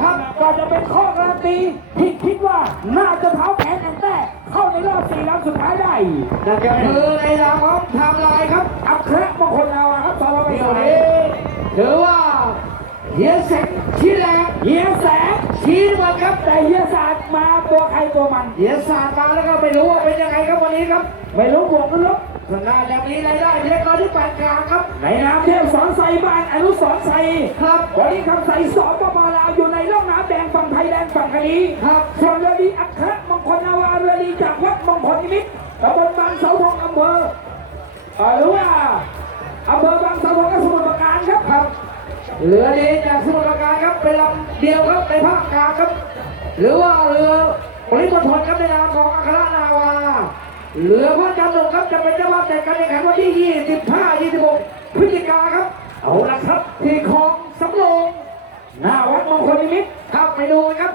ครับก็จะเป็นข้อการันตีที่คิดว่าน่าจะเท้าแขนแต่แต่เข้าในรอบสี่ลำสุดท้ายได้นั่นก็คือในนามของไทม์ไลน์ครับอัครมงคลเราอะครับสารวัตรเดี๋ยวสายนี้ถือว่าเฮียเสงชี้แรงเฮียแสงชี้มันครับแต่เฮียศาสตร์มาตัวใครตัวมันเฮียสาดมาแล้วก็ไม่รู้ว่าเป็นยังไงครับวันนี้ครับ ไม่รู้บวกหรือลบ ส่วนหน้ายังมีรายได้เล็กน้อยที่ปานกลางครับ ในนามเทพสอนใสบ้านอนุสรณ์ใสครับวันนี้คำใสสอนปปลาวอยู่ในร่องน้ำแดงฝั่งไทยแดนฝั่งคดีครับส่วนเรือดีอัครมงคลนาวาเรือดีจากวัดมงคลนิมิตรตำบลบางเสาทองอำเภอเอ่อหรือว่าอำเภอบางเสาทองและสมุทรปราการครับครับเรือดีจากสมุทรปราการครับเป็นลำเดียวครับในภาคกลางครับ หรือว่าเรือปริมณฑลครับในนามของอัครนาวา เรือพระจันทร์ลงครับจะเป็นเจ้าภาพจัดการแข่งขันวันที่ 25 26 พฤศจิกาครับ เอาละครับที่คลองสำโรงหน้าวัดมงคลนิมิตรครับไปดูครับ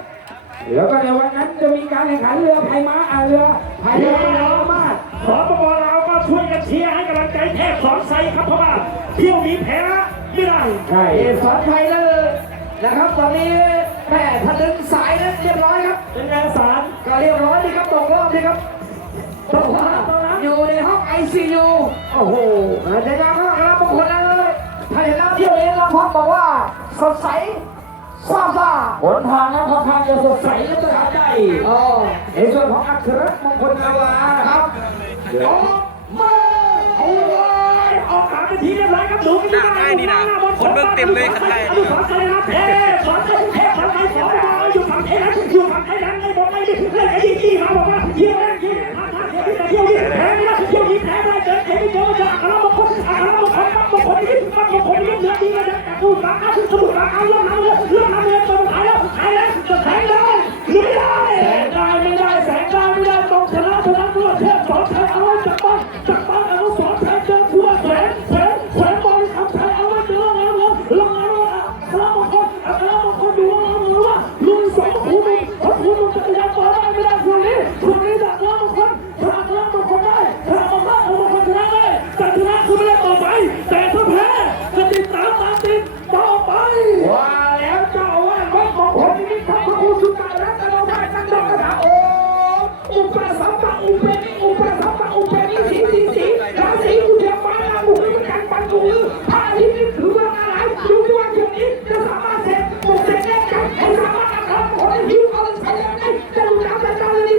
แล้วก็ในวันนั้นจะมีการแข่งขันเรือพายม้าอ่าเรือพายเรือพายม้าสปปลาวก็ช่วยกันเชียร์ให้กำลังใจแทบสอนไซครับเพราะว่าเที่ยวนี้แพ้ไม่ได้ใช่เอสอนไทยนั่นเลยนะครับตอนนี้แม่ถ้าดึงสายนั้นเรียบร้อยครับเป็นไงสารก็เรียบร้อยดีครับตกรอบดีครับ ตกรอบอยู่ในห้องไอซียูโอ้โหเดี๋ยวนะครับครับบางคนนั้นเลยถ้าเห็นแล้วเที่ยวนี้เราพบบอกว่าสดใสซ่าซ่าหนทางนั้นค่อนข้างจะสดใสและประทับใจอ๋อในส่วนของอัครมงคลนาวาครับออกมาโอ้ยออกขาเป็นทีเรียบร้อยครับดูกันหน้าใกล้นี่นะคนเบิ่งเต็มเลยข้างในอนุสรณ์ไซนะครับเอ๊สอนไซเทพสอนไซสอนมาอยู่ฝั่งไทยนั้นอยู่ฝั่งไทยนั้นไอ้บอกไอ้ดิเล่นไอ้ดิจี้มาบอกว่าเที่ยวแรกเที่ยว Aku bakal suruh bakal lo nangis, lo nangis, lo nangis, nangis,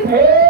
Hey!